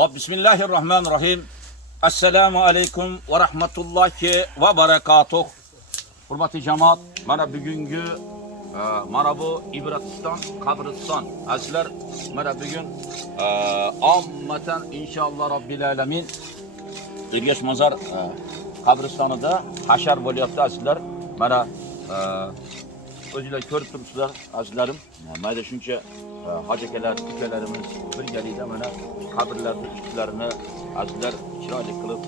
Hop, Bismillahirrahmanirrahim. Assalamu alaikum ve rahmetullahi ve berekatuh. Hurmatli jamoat, mana bugungi mana bu Ibrotiston, Qabriston. Azizlar, mana bugun ommatan inshaalloh robbil alamin Ergash Mozor qabristonida hashar bo'lyapti azizlar. Mana o'zingizlar ko'rib turibsizlar azizlarim. Mayda shuncha hoji akalar, ukalarimiz birgalikda mana qabrlarning ustlarini azizlar chiroyli qilib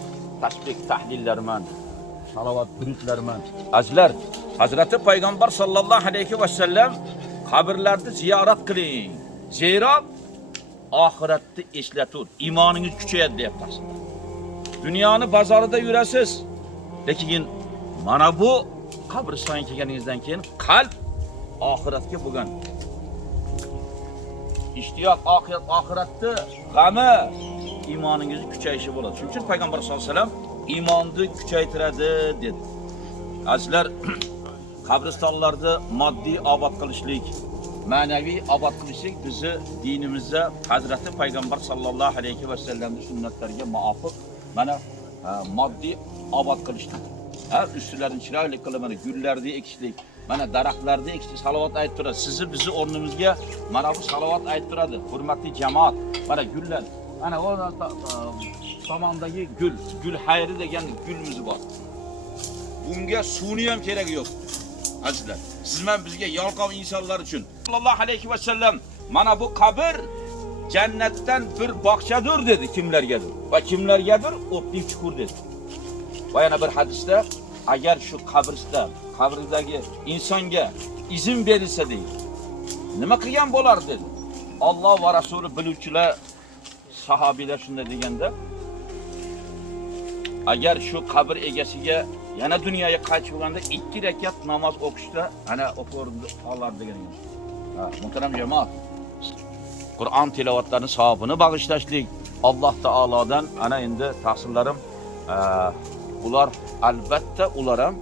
tashbih tahlillar bilan, salovat durudlar bilan. Azizlar, Hazrati Payg'ambar sallallohu alayhi va sallam qabrlarni ziyorat qiling. Zero oxiratni eslatur, iymoningiz kuchayadi deyapti. Dunyoni bozorida yurasiz, lekin mana bu qabristonga kelganingizdan keyin qalb oxiratga bo'lgan ishtiyoq, oxiratni g'ami iymoningizni kuchayishi bo'ladi. Shuning uchun Payg'ambar sollallohu alayhi vasallam iymonni kuchaytiradi dedi. Azizlar, qabristonlarda moddiy obod qilishlik, ma'naviy obod qilishlik bizni dinimizda Hazrati Payg'ambar sallallohu alayhi va sallamning sunnatlariga muvofiq mana moddiy obod qilishlik. Üstlerini chiroyli qilib mana gullarni ekishlik, mana daraxtlarni ekishlik, salovat aytib turadi. Sizni bizni o'rnimizga mana bu salovat aytib turadi. Hurmatli jamoat, mana gullar, ana o tomondagi gul hayri degan gulimiz bor. Bunga suvni ham keragi yo'q. Azizlar, siz men bizga yalqov insonlar uchun sallallohu alayhi va sallam mana bu qabr jannatdan bir bog'chadir dedi kimlargadir va kimlargadir o'tli chuqur dedi. Va yana bir hadisda agar shu qabrdagi insonga izn berilsa deydi, nima qilgan bo'lar dedi. Alloh va Rasuli biluvchilar, sahobiylar shunday deganda, agar shu qabr egasiga yana dunyoga qaytib bo'lganda 2 rakat namoz o'qishda ana o'qirdi olar degan. Muhtaram jamoat, Qur'on tilovatlarini savobini bag'ishlashlik Alloh taolodan ana endi tahsinlarim ular albatta ular ham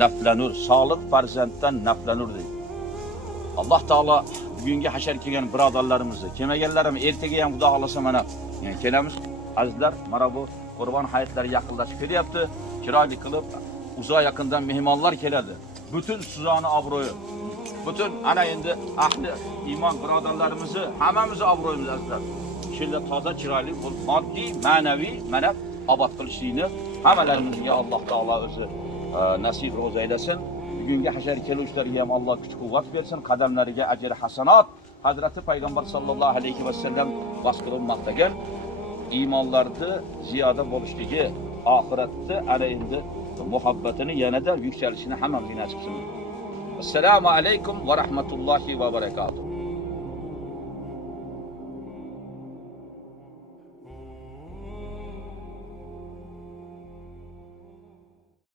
naflanur, solih farzanddan naflanur deydi. Alloh taolo bugungi hashar kelgan birodarlarimizni, kelmaganlarim ertaga ham Xudo xolasa mana kelamiz. Azizlar, mana bu Qurban hayitlari yaqinlashib kelyapti. Chiroyli qilib uzoq yaqindan mehmonlar keladi. Butun sizoni obro'yi, butun ana endi ahli iymon birodarlarimizni hammamizni obro'yimiz azizlar. Shunda toza chiroyli moddiy, ma'naviy mana obod qilishlikni hammalarimizga Alloh taolo o'zi nasib ro'za aylasin. Bugungi hashar keluvchilarga ham Alloh kuch-quvvat bersin, qadamlariga ajr hasanat. Hazrati Payg'ambar sallallohu alayhi va sallam bosqirib maqtagan iymonlarni ziyoda bo'lishligi, oxiratda ana endi muhabbatini yanada yuksalishini hammamizga nasib qilsin. Assalomu alaykum va rahmatullohi va barakatuh.